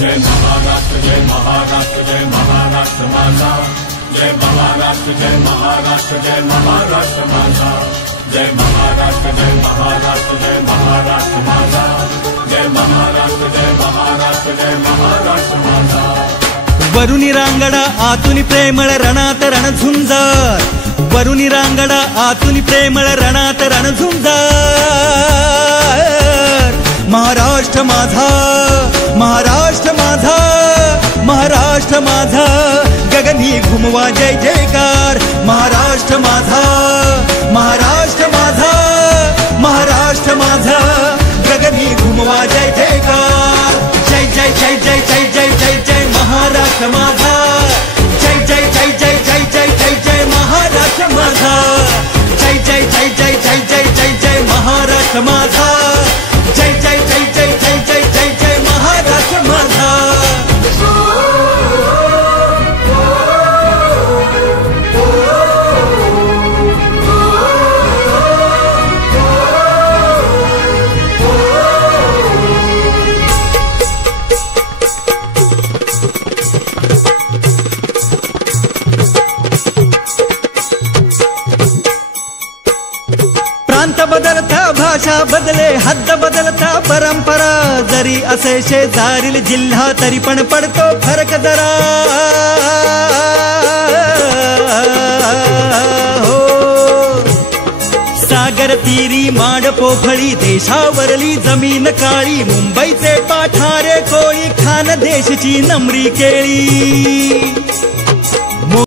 जय महाराष्ट्र जय महाराष्ट्र जय महाराष्ट्र माझा जय महाराष्ट्र जय महाराष्ट्र जय महाराष्ट्र माझा जय महाराष्ट्र जय महाराष्ट्र जय महाराष्ट्र माझा जय महाराष्ट्र जय महाराष्ट्र जय महाराष्ट्र माझा वरुणी रांगडा आतुनी प्रेमळ रणात रणझुंजार वरुणी रांगडा आतुनी प्रेमळ रणात रणझुंजार महाराष्ट्र माझा महाराष्ट्र माझा महाराष्ट्र माझा गगनी घुमवा जय जयकार महाराष्ट्र माझा महाराष्ट्र माझा महाराष्ट्र माझा गगनी घुमवा जय जयकार जय जय जय जय जय जय जय जय महाराष्ट्र माझा जय जय जय जय जय जय जय जय महाराष्ट्र माझा जय जय जय जय जय जय जय जय महाराष्ट्र माझा जय जय जय जय जय जय जय जय महाराष्ट्र माझा प्रांत बदलता भाषा बदले हद्द बदलता परंपरा जरी असे शेजारील जिल्हा तरी पण पडतो फरक जरा हो सागर तीरी माड पोखळी देशावरली जमीन काळी मुंबईचे पाठारे कोळी खानदेशची नमरी केळी